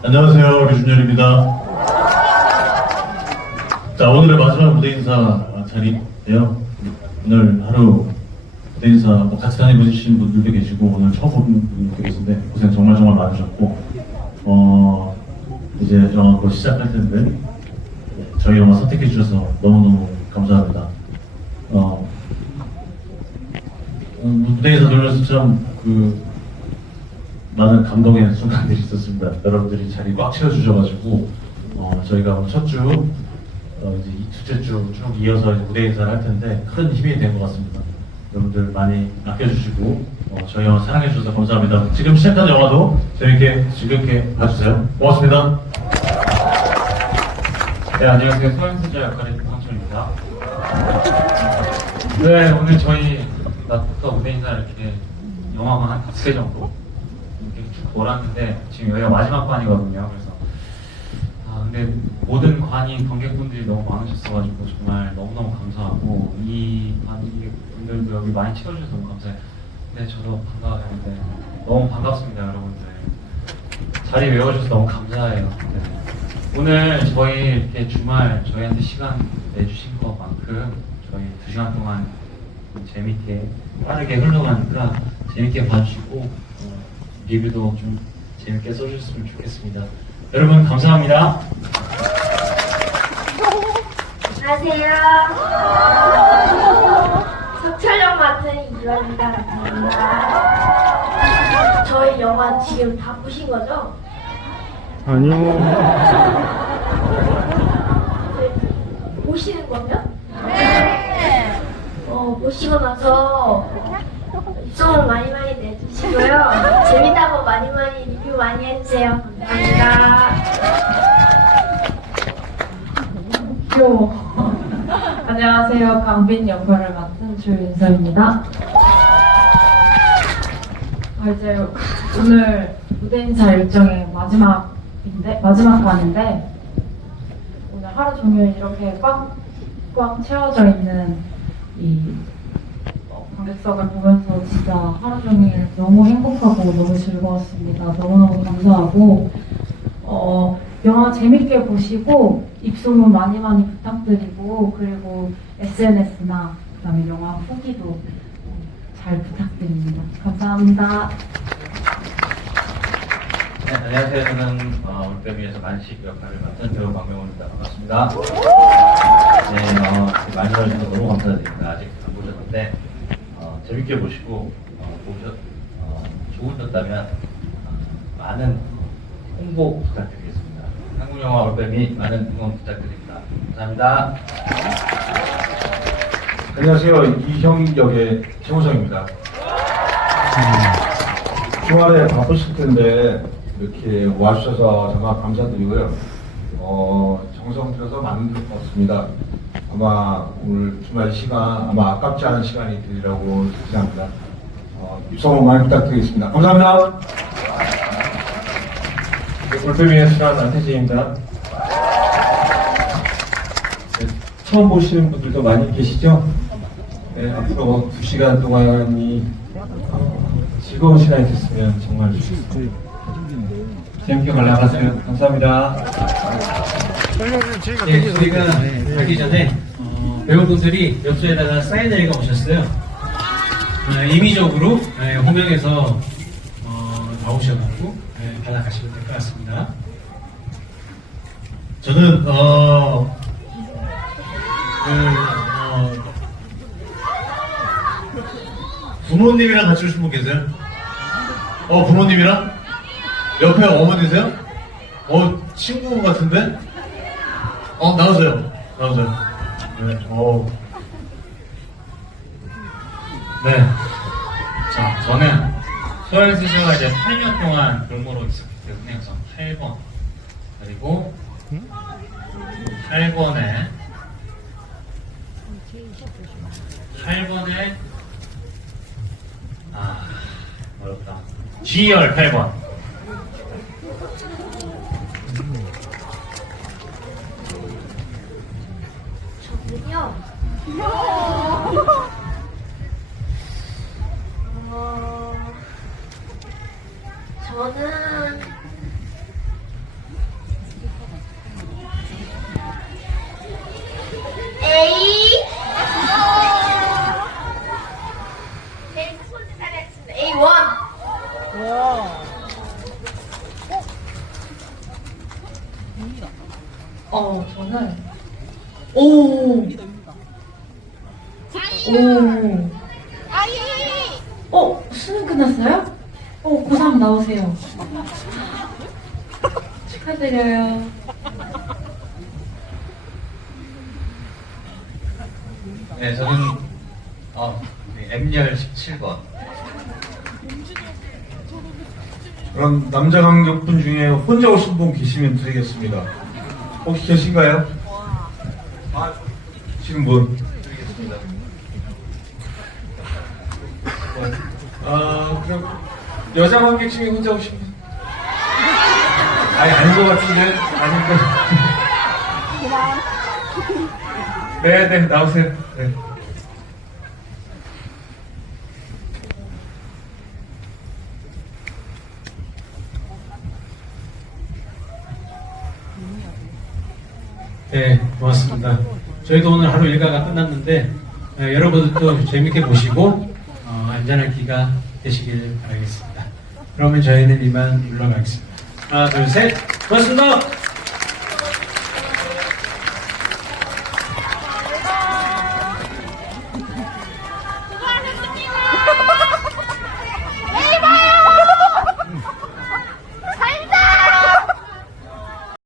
안녕하세요. 류준열입니다. 자, 오늘의 마지막 무대 인사 자리인데요. 오늘 하루 무대 인사 뭐 같이 다니시는 분들도 계시고, 오늘 처음 보는 분들도 계신데, 고생 정말 정말 많으셨고, 어, 이제 영화 곧 시작할 텐데, 저희 영화 선택해 주셔서 너무너무 감사합니다. 어, 음, 무대에서 놀면서 참, 그, 많은 감동의 순간들이 있었습니다. 여러분들이 자리 꽉 채워주셔가지고, 어, 저희가 오늘 첫 주, 어, 이제 이 둘째 주 쭉 이어서 무대 인사를 할 텐데, 큰 힘이 된 것 같습니다. 여러분들 많이 아껴주시고, 어, 저희 영화 사랑해주셔서 감사합니다. 지금 시작한 영화도 재밌게, 즐겁게 봐주세요. 고맙습니다. 네, 안녕하세요. 소형수자 역할의 김상철입니다. 네, 오늘 저희 낮부터 무대 인사 이렇게 영화관 한개 정도 이렇게 쭉 돌았는데 지금 여기가 마지막 관이거든요. 그래서 아 근데 모든 관인 관객분들이 너무 많으셨어가지고 정말 너무너무 감사하고 이 관객분들도 여기 많이 채워주셔서 너무 감사해요. 네, 저도 반가워요. 네, 너무 반갑습니다, 여러분들. 자리 외워주셔서 너무 감사해요. 네. 오늘 저희 이렇게 주말 저희한테 시간 내주신 것만큼 저희 두 시간 동안 재밌게 빠르게 흘러가니까 재밌게 봐주시고 어, 리뷰도 좀 재밌게 써주셨으면 좋겠습니다. 여러분 감사합니다. 안녕하세요. 석철역 맡은 감사합니다. 저희 영화 지금 다 보신 거죠? 아니요. 보시는 거면? 네. 어, 보시고 나서 입소문 많이 많이 내주 시고요. 재밌다고 많이 많이 리뷰 많이 해주세요. 감사합니다. 요. 안녕하세요. 강빈 역할을 맡은 조윤서입니다. 아, 이제 오늘 무대 인사 일정의 마지막인데, 마지막 관인데, 오늘 하루 종일 이렇게 꽉꽉 채워져 있는 이 어, 관객석을 보면서 진짜 하루 종일 너무 행복하고 너무 즐거웠습니다. 너무너무 감사하고, 어, 영화 재밌게 보시고 입소문 많이 많이 부탁드리고 그리고 SNS나 그다음에 영화 후기도 어, 잘 부탁드립니다. 감사합니다. 네, 안녕하세요. 저는 어, 올빼미에서 만식 역할을 맡은 배우 박명훈입니다. 반갑습니다. 네, 어, 많이 봐주셔서 너무 감사드립니다. 아직 안 보셨는데 어, 재밌게 보시고 어, 보셨, 어, 좋으셨다면 어, 많은 홍보 부탁드리겠습니다. 한국 영화 올빼미 많은 응원 부탁드립니다. 감사합니다. 안녕하세요. 이형 역의 최호성입니다. 주말에 바쁘실 텐데 이렇게 와주셔서 정말 감사드리고요. 어, 정성 들여서 만들었습니다. 아마 오늘 주말 시간 아마 아깝지 않은 시간이 되리라고 생각합니다. 어, 입소문 많이 부탁드리겠습니다. 감사합니다. 올빼미의 수란 안태진입니다. 네, 처음 보시는 분들도 많이 계시죠? 네, 앞으로 두 시간 동안이 어, 즐거운 시간이 됐으면 정말 좋겠습니다. 재밌게 관람하세요. 감사합니다. 네, 저희가 가기 전에 어, 배우분들이 엽서에다가 사인을 읽어 오셨어요. 어, 임의적으로 네, 호명해서 어, 나오셔가지고 네, 받아가시면 될 것 같습니다. 저는, 어, 그, 부모님이랑 같이 오신 분 계세요? 어, 부모님이랑? 옆에 어머니세요? 어, 친구 같은데? 어, 나오세요. 나오세요. 네, 어. 네. 자, 저는 소영수 씨가 이제 8년 동안 볼모로 있었기 때문에 우선 8번 그리고 8번에 8번에 아 어렵다 G열 8번 저는요. 어, 저는 어, 저는 오. 오. 어, 수능 끝났어요? 어, 고3 나오세요. 축하드려요. 네, 저는 어, M열 17번. 그럼 남자 관객분 중에 혼자 오신 분 계시면 드리겠습니다. 혹시 계신가요? 아, 지금 분. 드리겠습니다. 아, 그럼 여자 관객 중에 혼자 오신 분? 아니, 아닌 것 같은데? 아닌데? 네, 네, 나오세요. 네. 네, 고맙습니다. 저희도 오늘 하루 일과가 끝났는데 어, 여러분들도 재밌게 보시고 어, 안전한 기가 되시길 바라겠습니다. 그러면 저희는 이만 물러가겠습니다. 하나, 둘, 셋, 고맙습니다.